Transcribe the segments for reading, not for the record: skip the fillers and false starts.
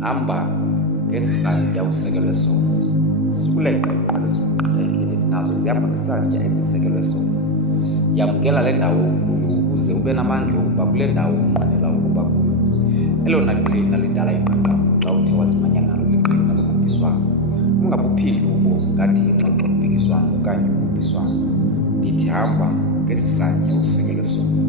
hamba ngesisantya usekelwe sona. Sukuleqa iinqwelo ezikugqitha endleleni, nazo zihamba ngesantya ezisekelwe sona. Yamkela le ndawo ukuyo ukuze ube namandla okuba kule ndawo unqwenela ukuba kuyo. Elona qina lidala iqaqambo xa uthe wazimanya nalo liqina lokhuphiswano. Ungabuphili ubomi ngathi ingxoxo mpikiswano okanye ukhuphiswano. Ndithi hamba ngesisantya usekelwe sona.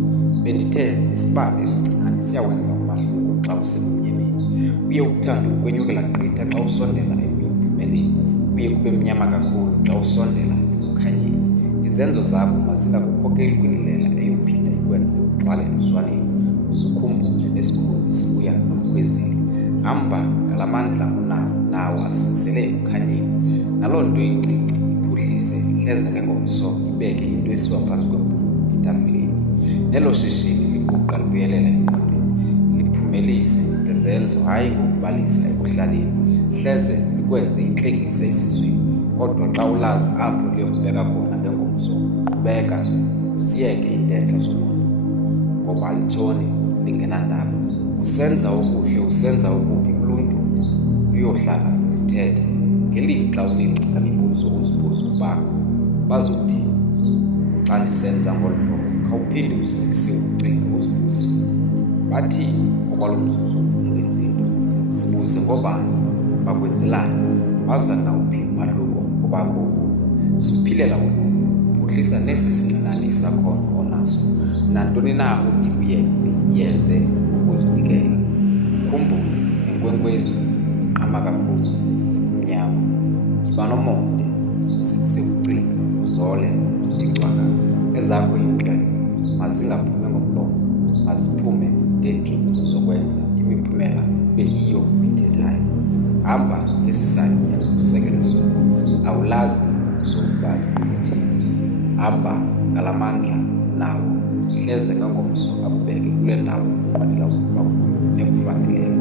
Bendithe isibane esincane siyawenza umahluko xa usebumnyameni. Uye uthande ukwenyukela gqitha xa usondela emiphumeleni. Kuye kube mnyama kakhulu xa usondela ekukhanyeni. Izenzo zakho mazingakukhokheli kwindlela eyophinda ikwenze ugcwale emswaneni, uzukhumbule nesikhulu sibuya nomkhwezeli. Hamba ngala mandla unawo, nawo asingisele ekukhanyeni. Naloo nto incinci iphuhlise, hleze ngengomso ibeke into esiwa phantsi kwebhulu etafileni. Nelo shishini liquqa libuyelela engqondweni, liphumelise ngezenzo hayi ngokubalisa ekuhlaleni. Hleze likwenze intlekise esizweni, kodwa xa ulazi apho liyokubeka khona ngengomso, qhubeka uziyeke iintetho zomuntu, ngoba alitshoni lingenandaba. Usenza okuhle, usenza okubi, uluntu luyohlala luthetha. Ngelixa uneengcinga mibuzo uzibuza ukuba bazothi xa ndisenza ngolu hlobo, khawuphinde uzikise ucinga uzibuze, bathini okwalo mzuzu ungenzi nto? Zibuze ngobani, bakwenzelani, baza nawuphi umahluko ngobakho ubomi. Suphilela ubuntu, phuhlisa nesi sincinane isakhono onaso. Nantoni na uthi uyenze, yenze ukuzinikela. Khumbule enkwenkwezi iqhama kakhulu, simnyama. Yiba nomonde, uzikise ucinga, uzole, uthi cwaka. Ezakho iingxelo mazingaphumi ngomlomo, maziphume ngeentshukumo zokwenza imiphumela ibe yiyo ethethayo. Hamba ngesisantya usekelwe sona. Awulazi sokuba liquluthini. Hamba ngala mandla nawo, hleze ngengomso akubeke kule ndawo unqwenela ukuba kuyo ekufaneleyo,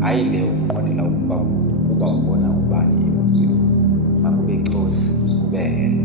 hayi le unqwenela ukuba kuyo kuba ubona ubani ekuyo. Makube Nkosi, kube hele.